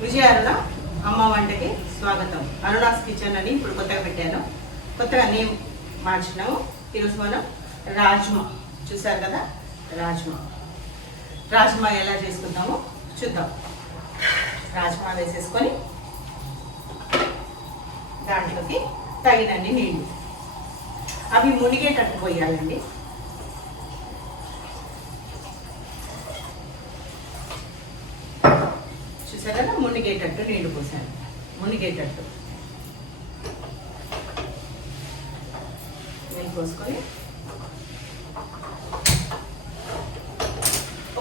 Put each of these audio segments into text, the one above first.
విజయ అరుణ అమ్మ వంటకి స్వాగతం. అరుణాస్ కిచెన్ అని ఇప్పుడు కొత్తగా పెట్టాను. కొత్తగా నేమ్ మార్చినాము. ఈరోజు మనం రాజ్మా. చూసారు కదా? రాజ్మా. రాజ్మా ఎలా చేసుకుందామో చూద్దాం. రాజ్మా వేసేసుకొని దాంట్లోకి తగినన్ని నీళ్ళు. అవి మునిగేటట్టు పోయాలండి. చూసారు కదా మునిగేటట్టు నీళ్ళు పోసాను మునిగేటట్టు. నీళ్ళు పోసుకొని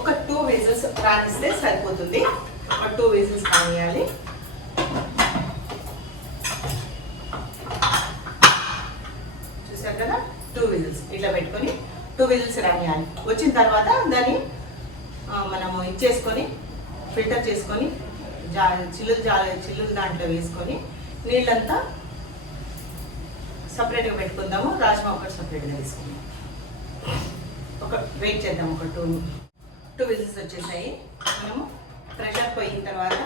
ఒక టూ విజిల్స్ రాణిస్తే సరిపోతుంది. ఒక టూ విజిల్స్ కానియాలి చూసారు కదా? టూ విజిల్స్ ఇట్లా పెట్టుకొని టూ విజిల్స్ రానియాలి. వచ్చిన తర్వాత దాన్ని మనము ఇచ్చేసుకొని ఫిల్టర్ చేసుకొని జా చిల్లులు జా చిల్లులు దాంట్లో వేసుకొని నీళ్ళంతా సపరేట్గా పెట్టుకుందాము. రాజ్మా ఒకటి సపరేట్గా వేసుకుందాం. ఒక వెయిట్ చేద్దాం. ఒక టూ టూ విజిల్స్ వచ్చేసాయి. మనము ప్రెషర్ పోయిన తర్వాత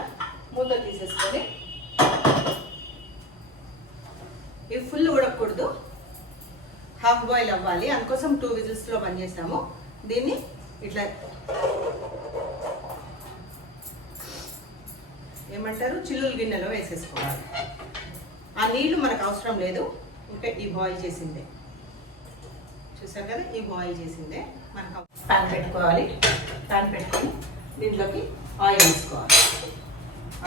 మూత తీసేసుకొని ఇవి ఫుల్ ఉడకకూడదు హాఫ్ బాయిల్ అవ్వాలి. అందుకోసం టూ విజిల్స్లో పనిచేసాము దీన్ని ఇట్లా ఏమంటారు? చిల్లుల గిన్నెలో వేసేసుకోవాలి. ఆ నీళ్ళు మనకు అవసరం లేదు. ఉంటే ఈ బాయిల్ చేసిందే. చూసారు కదా? ఈ బాయిల్ చేసిందే. మనకు ప్యాన్ పెట్టుకోవాలి. ప్యాన్ పెట్టుకొని దీంట్లోకి ఆయిల్ వేసుకోవాలి.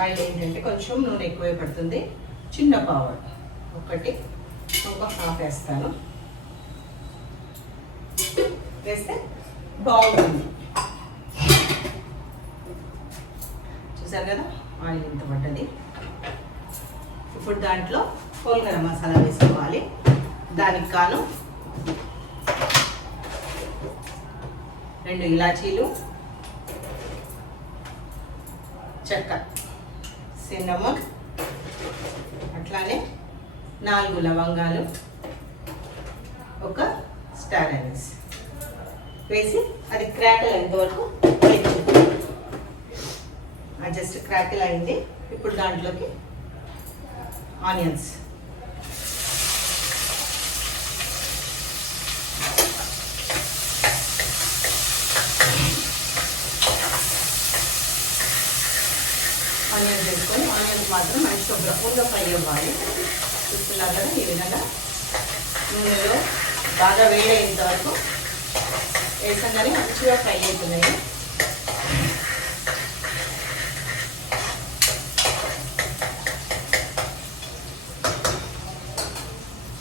ఆయిల్ ఏంటంటే కొంచెం నూనె ఎక్కువే పడుతుంది. చిన్న పావు ఒకటి. ఒక హాఫ్ వేస్తాను. వేస్తే బాగుంటుంది. చూసారు కదా? ఆయిల్ ఇంత పడ్డది? ఇప్పుడు దాంట్లో కోల్గర మసాలా వేసుకోవాలి. దానికి కాను రెండు ఇలాచీలు చెక్క సిన్నమన్ అట్లానే నాలుగు లవంగాలు ఒక స్టార్ అనీస్ వేసి అది క్రాకల్ ఎంతవరకు వరకు వేయించుకోవాలి. జస్ట్ క్రాకిల్ అయింది. ఇప్పుడు దాంట్లోకి ఆనియన్స్. ఆనియన్స్ వేసుకొని ఆనియన్స్ మాత్రం మంచి శుభ్రంగా ఫ్రై అవ్వాలి. చూస్తున్నారు ఈ విధంగా నూనెలో బాగా వేడైనంత వరకు వేసంగానే మంచిగా ఫ్రై అవుతున్నాయి.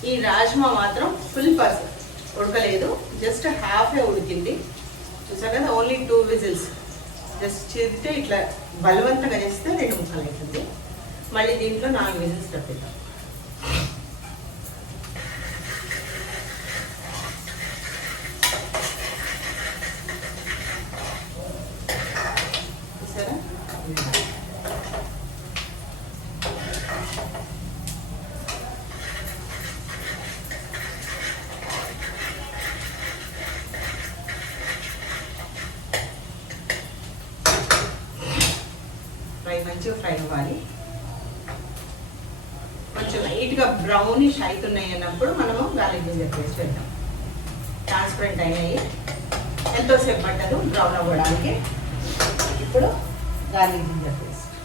ఈ రాజ్మా మాత్రం ఫుల్ పర్సెంట్ ఉడకలేదు. జస్ట్ హాఫే ఉడికింది. చూసారు కదా ఓన్లీ టూ విజిల్స్. జస్ట్ చేస్తే ఇట్లా బలవంతంగా చేస్తే రెండు ముక్కలు అవుతుంది మళ్ళీ దీంట్లో నాలుగు విజిల్స్ తప్పిద్దాం చూసారా ఫ్రై మంచిగా ఫ్రై అవ్వాలి. కొంచెం లైట్గా బ్రౌనిష్ అవుతున్నాయి అన్నప్పుడు మనము గార్లిక్ గింజర్ పేస్ట్ వేద్దాం ట్రాన్స్పరెంట్ అయినాయి. ఎంతోసేపు పట్టదు బ్రౌన్ అవ్వడానికి. ఇప్పుడు గార్లిక్ గింజర్ పేస్ట్.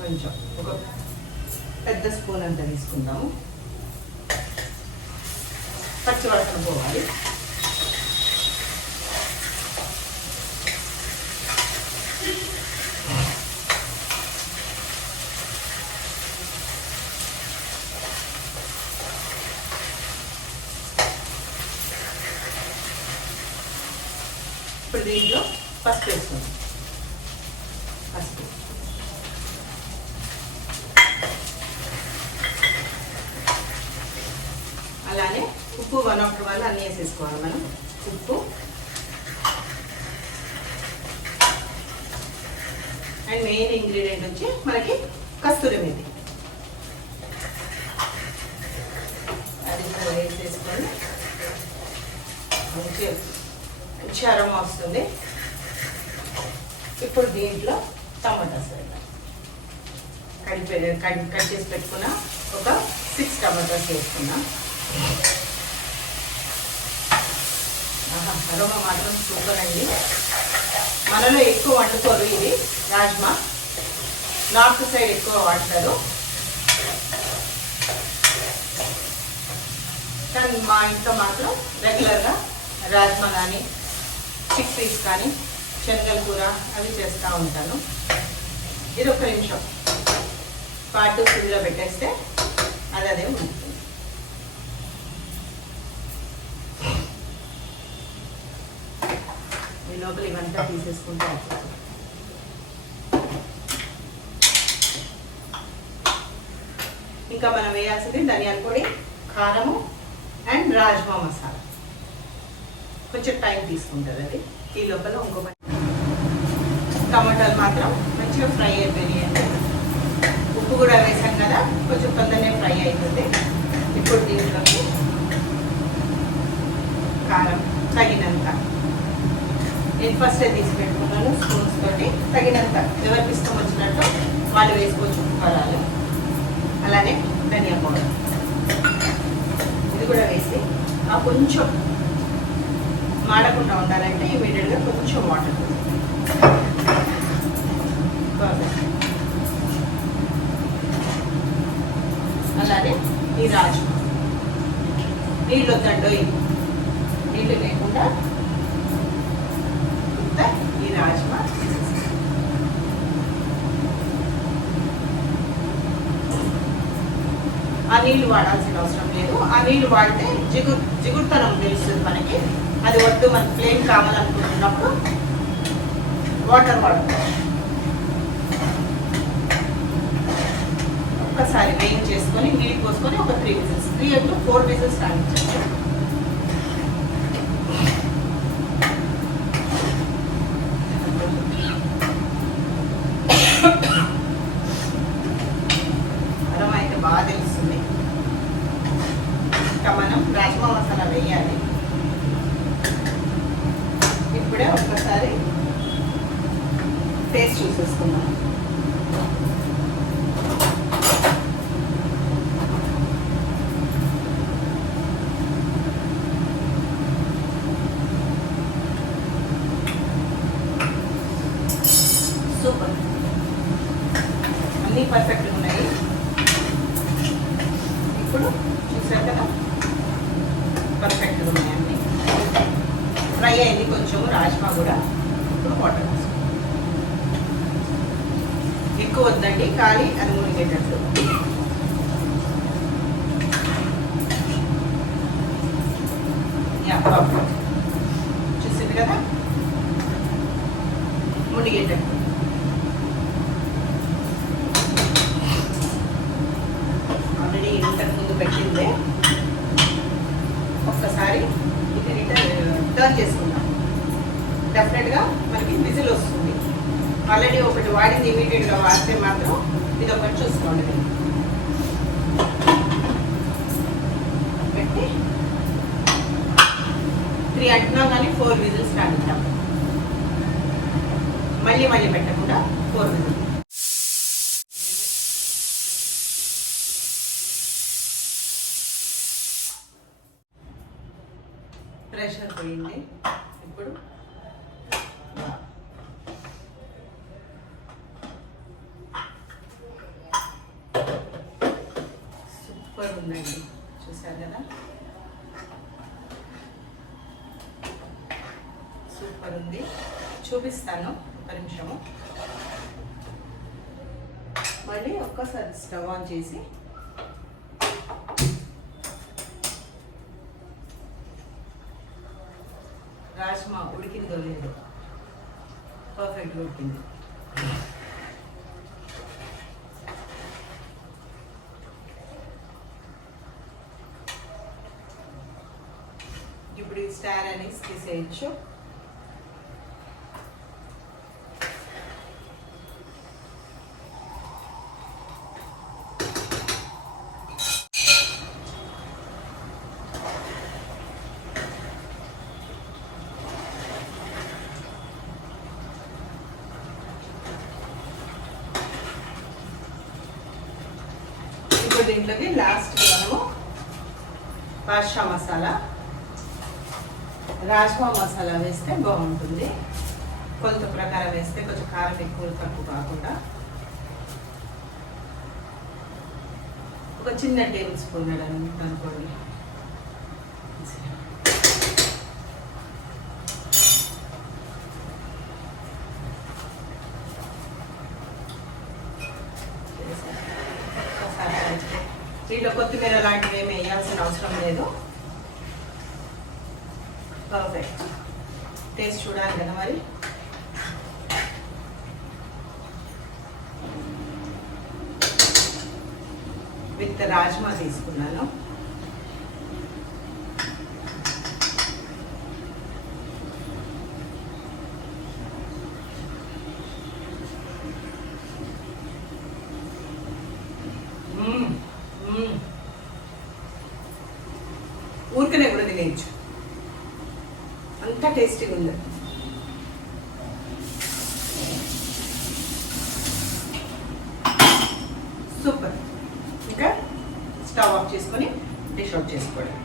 కొంచెం ఒక పెద్ద స్పూన్ అంతా తీసుకుందాము. పచ్చివాసన పోవాలి. దీంట్లో పసుపు వేసుకోండి. పసుపు అలానే ఉప్పు వన్ ఆఫ్టర్ వల్ల అన్నీ వేసేసుకోవాలి మనం. ఉప్పు. అండ్ మెయిన్ ఇంగ్రీడియంట్ వచ్చి మనకి కస్తూరి మెతి. అది కూడా వేసేసుకొని మంచిగా మంచి అరమ వస్తుంది. ఇప్పుడు దీంట్లో టమాటాస్ వేద్దాం కలిపి కడి కట్ చేసి పెట్టుకున్న ఒక సిక్స్ టమాటాస్ వేసుకున్నాం అరమ మాత్రం సూపర్ అండి. మనలో ఎక్కువ వండుకోరు ఇది రాజ్మా. నార్త్ సైడ్ ఎక్కువ వాడతారు కానీ మా ఇంట్లో మాత్రం రెగ్యులర్గా రాజ్మా కానీ చిక్ పీస్ కానీ శనగల కూర అవి చేస్తూ ఉంటాను. ఇది ఒక నిమిషం. పాటు సిమ్లో పెట్టేస్తే అది అదే ఉంటుంది ఈ లోపల ఇవంతా తీసేసుకుంటే ఇంకా మనం వేయాల్సింది ధనియాల పొడి కారము అండ్ రాజ్మా మసాలా. కొంచెం టైం తీసుకుంటుంది అది ఈ లోపల ఇంకొక టమాటాలు మాత్రం మంచిగా ఫ్రై అయిపోయినాయి ఉప్పు కూడా వేసాం కదా కొంచెం తొందరనే ఫ్రై అవుతుంది ఇప్పుడు దీంట్లోకి కారం తగినంత. నేను ఫస్ట్ తీసి పెట్టుకున్నాను స్పూన్స్ తోటి తగినంత. ఎవరికి ఇష్టం వచ్చినట్టు వాళ్ళు వేసుకోవచ్చు ఉప్పు కారాలు అలానే ధనియా పౌడర్. ఇది కూడా వేసి ఆ కొంచెం మాడకుండా ఉండాలంటే ఇమీడియట్గా కొంచెం వాటర్ అలానే ఈ రాజ్మా నీళ్ళు వద్దండో నీళ్ళు లేకుండా ఈ రాజ్మా ఆ నీళ్ళు వాడాల్సిన అవసరం లేదు. ఆ నీళ్ళు వాడితే జిగు జిగురుతనం తెలుస్తుంది మనకి. అది వద్దు మనకు ప్లేన్ కావాలనుకుంటున్నప్పుడు వాటర్ వాడుకోవాలి ఒక్కసారి వేయింగ్ చేసుకొని నీళ్ళు పోసుకొని ఒక త్రీ విజిల్స్ త్రీ అంటూ ఫోర్ విజిల్స్ రాణించండి అరం అయితే బాగా తెలుస్తుంది ఇంకా మనం రాజ్మా మసాలా వేయాలి ఇప్పుడే ఒక్కసారి టేస్ట్ చూసేసుకుందాం సూపర్ అన్నీ పర్ఫెక్ట్గా ఉన్నాయి. ఇప్పుడు చూసారు కదా? పర్ఫెక్ట్గా ఉన్నాయి అన్నీ. ఫ్రై అయింది కొంచెం రాజ్మా కూడా. ఇప్పుడు వాటర్ ఎక్కువ వద్దండి ఖాళీ అది మునిగేటట్టు యా చూసింది కదా? మునిగేటట్టు ఆల్రెడీ ఇంతకు ముందు పెట్టిందే. ఒక్కసారి ఇది రిటర్న్ టర్న్ చేసుకుందాం. డెఫినెట్గా మనకి విజిల్ వస్తుంది. ఆల్రెడీ ఒకటి వాడింది ఇమీడియట్గా వాడితే మాత్రం ఇది ఒకటి చూసుకోండి. పెట్టి త్రీ అంటున్నాం కానీ ఫోర్ విజిల్స్ రానిద్దాం. మళ్ళీ మళ్ళీ పెట్టకుండా ఫోర్ విజిల్స్. ప్రెషర్ పోయింది. ఇప్పుడు సూపర్ ఉందండి చూసారు కదా ఆఫర్ ఉంది చూపిస్తాను ఒక నిమిషము. మళ్ళీ ఒక్కసారి స్టవ్ ఆన్ చేసి రాజ్మా ఉడికిందో లేదో పర్ఫెక్ట్గా ఉడికింది. ఇప్పుడు ఈ స్టార్ అనేసి తీసేయచ్చు. ఇప్పుడు దీంట్లోకి లాస్ట్ మనము పాషా మసాలా రాజ్మా మసాలా వేస్తే బాగుంటుంది. కొలత ప్రకారం వేస్తే కొంచెం కారం ఎక్కువ తక్కువ కాకుండా. ఒక చిన్న టేబుల్ స్పూన్ అనుకోండి ఒకసారి కలిపి. దీంట్లో కొత్తిమీర లాంటివి ఏమి వేయాల్సిన అవసరం లేదు. పర్ఫెక్ట్ టేస్ట్ చూడాలి కదా మరి. విత్ రాజ్మా తీసుకున్నాను మ్మ్. మ్మ్. ఊరికనే కూడా తినేయచ్చు అంత టేస్టీగా ఉంది సూపర్ ఇంకా స్టవ్ ఆఫ్ చేసుకొని డిష్ అవుట్ చేసుకోవడం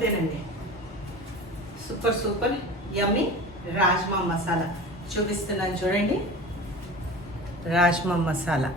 అంతేనండి. Super super yummy. Rajma masala. చూపిస్తున్నాను చూడండి. రాజ్మా మసాలా.